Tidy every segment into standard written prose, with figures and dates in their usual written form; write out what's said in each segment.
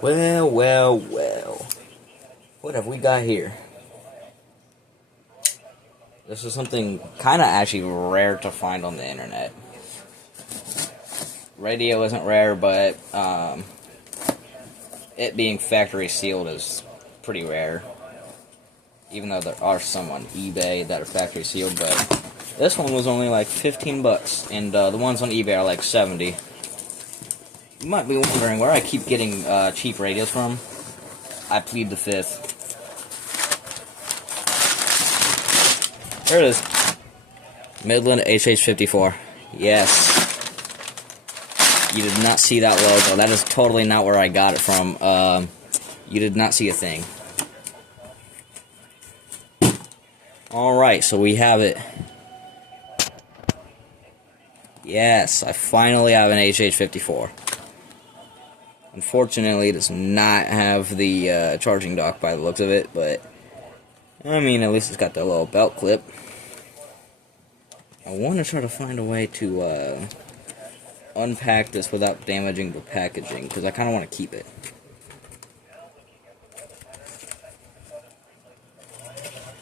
Well, well, well. What have we got here? This is something kind of actually rare to find on the internet. Radio isn't rare, but it being factory sealed is pretty rare. Even though there are some on eBay that are factory sealed, but this one was only like 15 bucks, and the ones on eBay are like 70. You might be wondering where I keep getting cheap radios from. I plead the fifth. There it is. Midland HH-54. Yes. You did not see that logo. That is totally not where I got it from. You did not see a thing. Alright, so we have it. Yes, I finally have an HH-54. Unfortunately, it does not have the charging dock by the looks of it, but I mean, at least it's got the little belt clip. I want to try to find a way to unpack this without damaging the packaging, because I kind of want to keep it.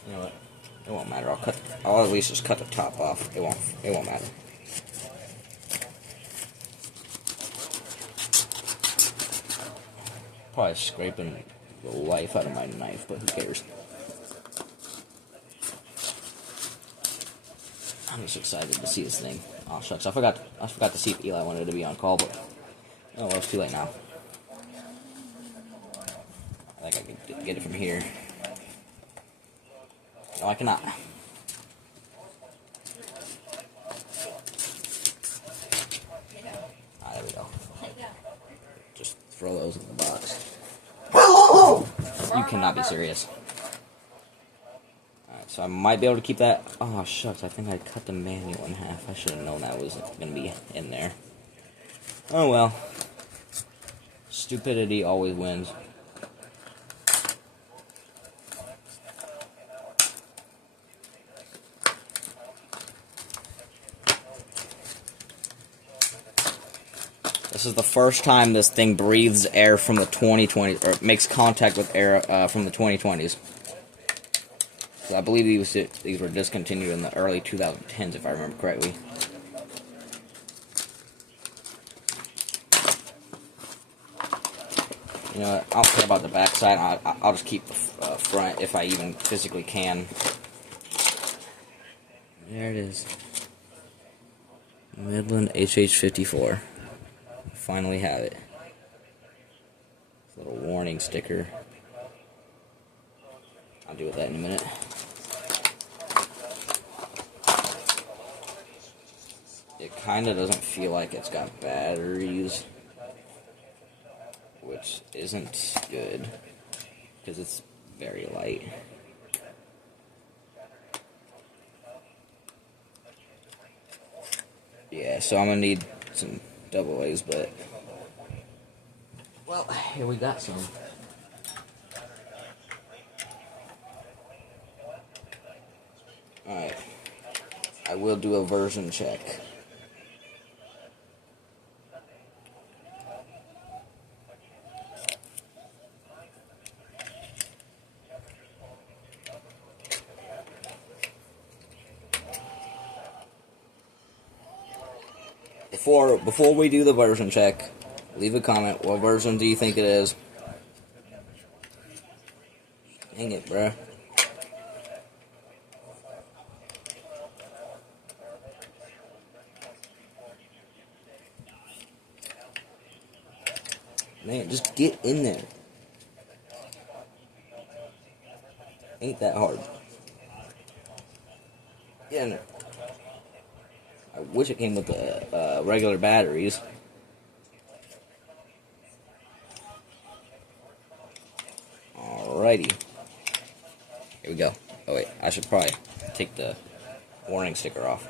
You know what? It won't matter. I'll at least just cut the top off. It won't matter. Probably scraping the life out of my knife, but who cares? I'm just excited to see this thing. Oh shucks, I forgot to see if Eli wanted to be on call, but oh well, it's too late now. I think I can get it from here. No, I cannot. Ah, there we go. Just throw those in the box. You cannot be serious. Alright, so I might be able to keep that. Oh, shucks, I think I cut the manual in half. I should have known that was going to be in there. Oh well. Stupidity always wins. This is the first time this thing breathes air from the 2020s, or makes contact with air from the 2020s. So I believe these were discontinued in the early 2010s, if I remember correctly. You know what? I don't care about the backside. I'll just keep the front if I even physically can. There it is. Midland HH-54. Finally have it. Little warning sticker. I'll deal with that in a minute. It kind of doesn't feel like it's got batteries, which isn't good because it's very light. Yeah, so I'm gonna need some double A's, but well, here we got some. Alright, I will do a version check. Before we do the version check, leave a comment. What version do you think it is? Dang it, bruh. Man, just get in there. Ain't that hard. Get in there. I wish it came with the regular batteries. Alrighty. Here we go. Oh wait, I should probably take the warning sticker off.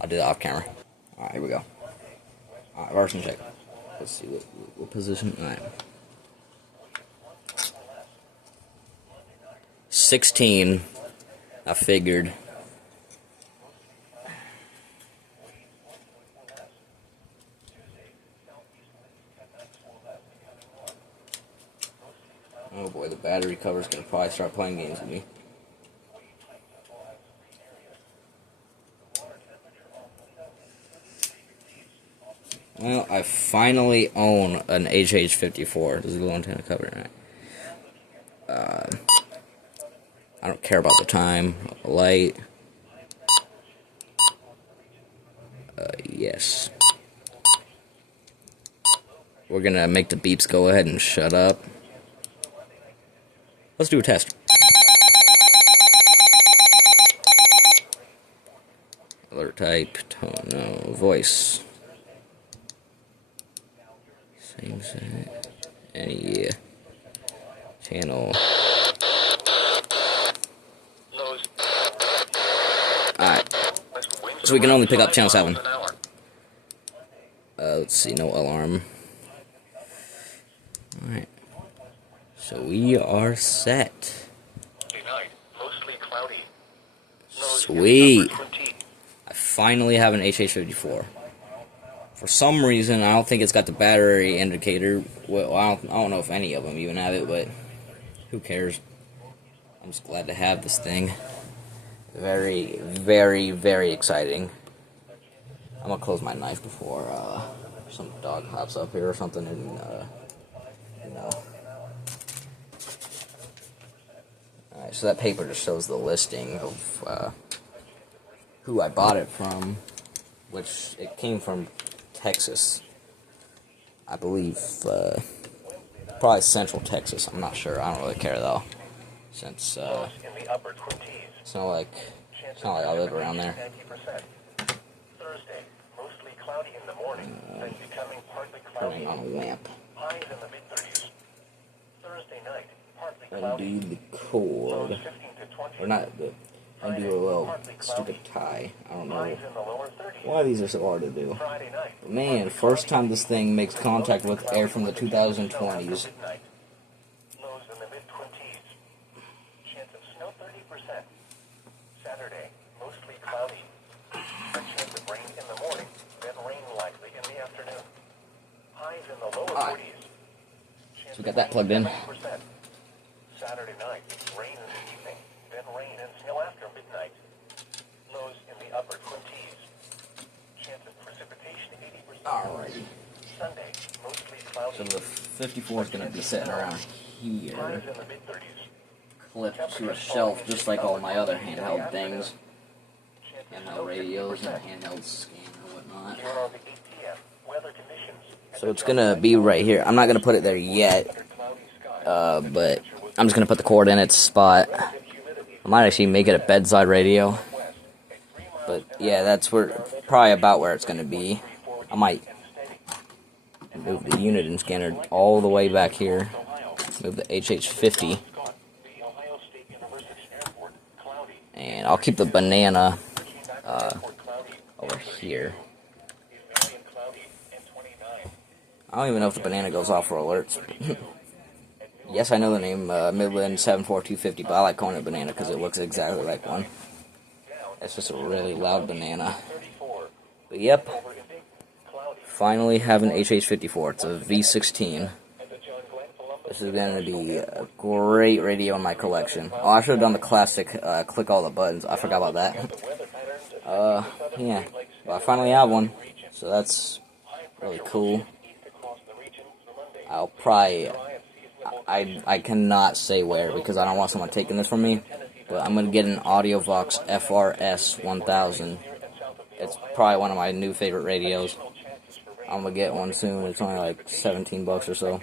I'll do that off camera. Alright, here we go. Alright, version check. Let's see what position. Alright. 16. I figured. Oh boy, the battery cover's gonna probably start playing games with me. Well, I finally own an HH-54. This is the little antenna cover, right? I don't care about the time, light. Yes. We're gonna make the beeps go ahead and shut up. Let's do a test. Alert type, tone, no, voice. Same set. Any channel. Alright. So we can only pick up channel 7. Let's see, no alarm. Alright. So we are set. Sweet. I finally have an HH-54. For some reason, I don't think it's got the battery indicator. Well, I don't know if any of them even have it, but who cares? I'm just glad to have this thing. Very, very, very exciting. I'm gonna close my knife before some dog hops up here or something and, you know. Alright, so that paper just shows the listing of who I bought it from, which it came from Texas. I believe, probably Central Texas. I'm not sure. I don't really care though, since it's not like I live around there. Turning on a lamp. Undo the cord. Or not, undo a little stupid tie. I don't know why these are so hard to do. But man, first time this thing makes contact with air from the 2020s. Saturday, mostly cloudy. A chance of rain in the morning, then rain likely in the afternoon. Highs in the lower 40s. So we got that plugged in. Saturday night, rain in the evening, then rain and snow after midnight. Lows in the upper 20s. Chance of precipitation 80%. Alrighty. Sunday, mostly cloudy. So the 54 is going to be sitting around here, Highs in the mid-30s. clipped to a shelf, just like all my other handheld things. Handheld radios and handheld scanner and whatnot. So it's gonna be right here. I'm not gonna put it there yet, but I'm just gonna put the cord in its spot. I might actually make it a bedside radio, but yeah, that's probably about where it's gonna be. I might move the unit and scanner all the way back here. Move the HH-50. And I'll keep the banana over here. I don't even know if the banana goes off for alerts. Yes, I know the name Midland 74250, but I like calling it banana because it looks exactly like one. That's just a really loud banana. But yep, finally have an HH-54. It's a V16. This is going to be a great radio in my collection. Oh, I should have done the classic click all the buttons. I forgot about that. Yeah. But I finally have one, so that's really cool. I'll probably... I cannot say where because I don't want someone taking this from me, but I'm going to get an AudioVox FRS 1000. It's probably one of my new favorite radios. I'm going to get one soon. It's only like 17 bucks or so.